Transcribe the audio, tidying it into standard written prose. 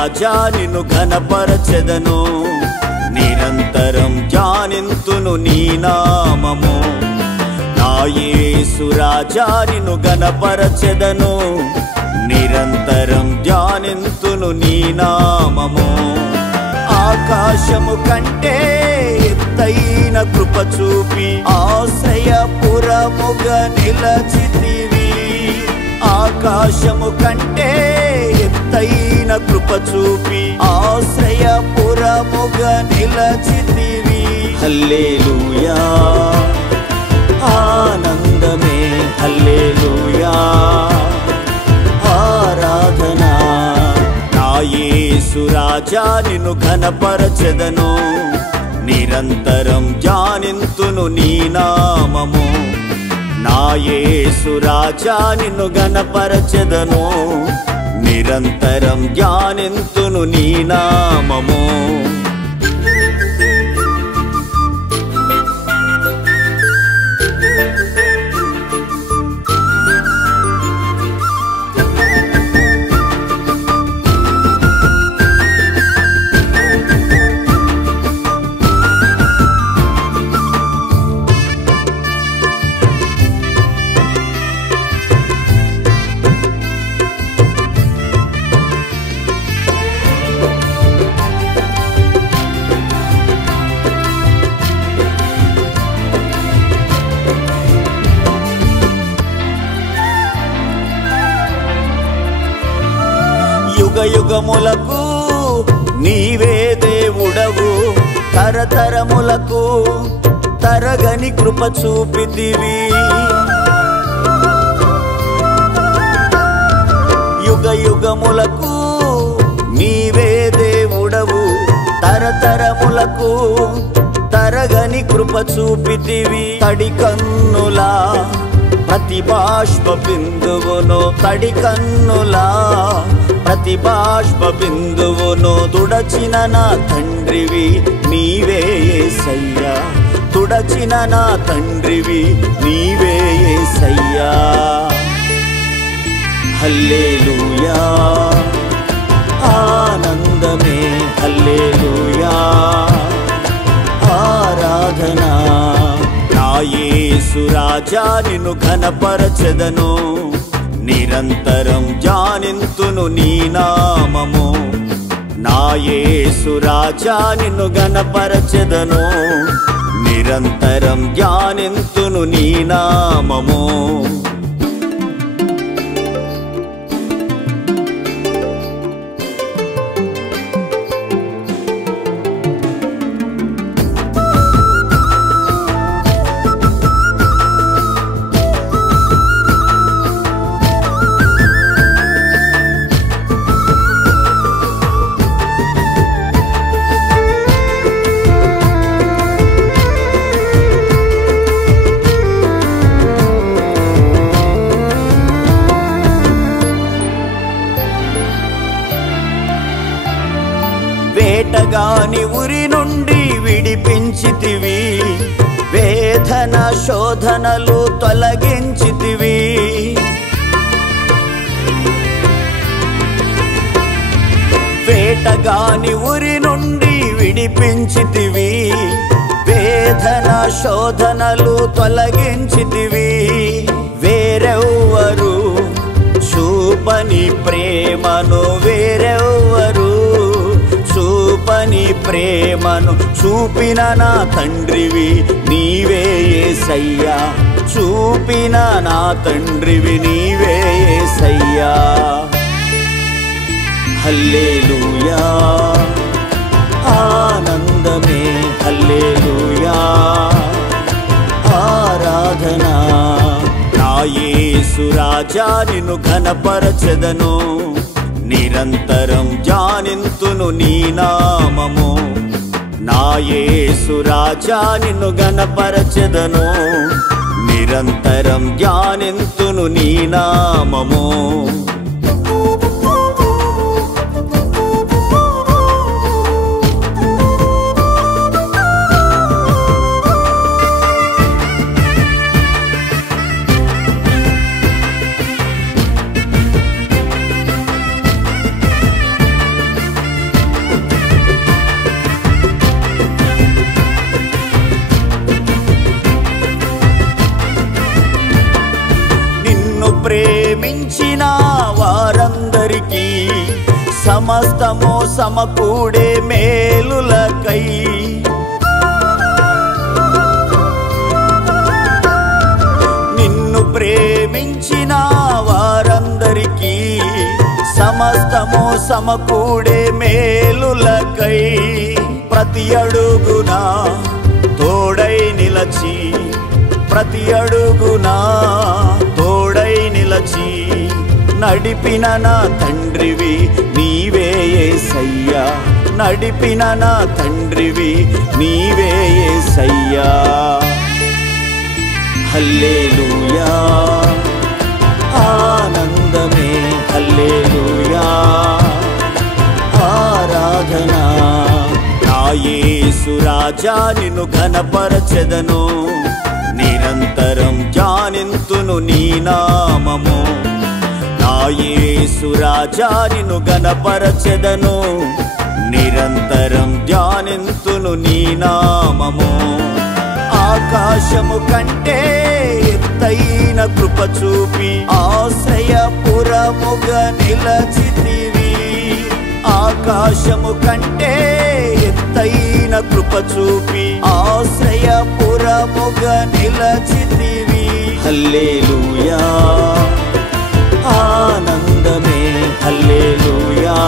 రాజా నిన్ను ఘనపరచెదను నిరంతరం ధ్యానింతును నీ నామము నా యేసు రాజా నిన్ను ఘనపరచెదను నిరంతరం ధ్యానింతును నీ నామము ఆకాశము కంటే ఎత్తైన కృప చూపి ఆశ్రయపురముగా నిలచితివి ఆకాశము కంటే ఎత్తైన కృప చూపి ఆశ్రయపురముగా నిలచితివి హల్లెలూయా ఆనందమే హల్లెలూయా ఆరాధనా నా యేసు రాజా నిన్ను ఘనపరచెదను నిరంతరం ధ్యానింతును నీ నామము నా యేసు రాజా నిన్ను ఘనపరచెదను నిరంతరం ధ్యానింతును నీ నామము యుగములకు నీవే దేవుడవు తరతరములకు తరగని కృప చూపితివి యుగములకు నీవే దేవుడవు తరతరములకు తరగని కృప చూపితివి తడి కన్నులా ప్రతి బాష్ప బిందువును తడి కన్నులా ప్రతి బాష్ప బిందువును తుడచిన నా తండ్రివి నీవే యేసయ్యా తుడచిన నా తండ్రివి నీవే యేసయ్యా హల్లెలూయా ఆనందమే హల్లెలూయా ఆరాధనా నా యేసు రాజా నిన్ను ఘనపరచెదను నిరంతరం ధ్యానింతును నీ నామము నా యేసు రాజా నిన్ను ఘనపరచెదను నిరంతరం ధ్యానింతును నీ నామము వేటగాని ఉరి నుండి విడిపించితివి వేదన శోధనలు తొలగించితివి వేటగాని ఉరి నుండి విడిపించితివి వేదన శోధనలు తొలగించితివి వేరెవ్వరు చూపని ప్రేమను వేరెవ్వరు చూపని ప్రేమను చూపిన నా తండ్రివి నీవే యేసయ్యా చూపిన నా తండ్రివి నీవే యేసయ్యా హల్లెలూయా ఆనందమే హల్లెలూయా ఆరాధనా నా యేసు రాజా నిన్ను ఘనపరచెదను నిరంతరం ధ్యానింతును నీ నామము నా యేసు రాజా నిన్ను ఘనపరచెదను నిరంతరం ధ్యానింతును నీ నామము ప్రేమించిన వారందరికీ సమస్తము సమకూడే మేలులకై నిన్ను ప్రేమించిన వారందరికీ సమస్తము సమకూడే మేలులకై ప్రతి అడుగునా తోడై నిలచి ప్రతి అడుగునా తోడై నిలచి నడిపిన నా తండ్రివి నీవే యేసయ్యా నడిపిన నా తండ్రివి నీవే యేసయ్యా హల్లెలూయా ఆనందమే హల్లెలూయా ఆరాధనా నా యేసు రాజా నిన్ను ఘనపరచెదను నిరంతరం ధ్యానింతును నీ నామము నా యేసు రాజా నిన్ను ఘనపరచెదను నిరంతరం ధ్యానింతును నీ నామము ఆకాశము కంటే ఎత్తైన కృప చూపి ఆశ్రయపురముగా నిలచితివి ఆకాశము కంటే ఎత్తైన కృప చూపి ఆశ్రయపురముగా నిలచితివి హల్లెలూయా ఆనందమే హల్లెలూయా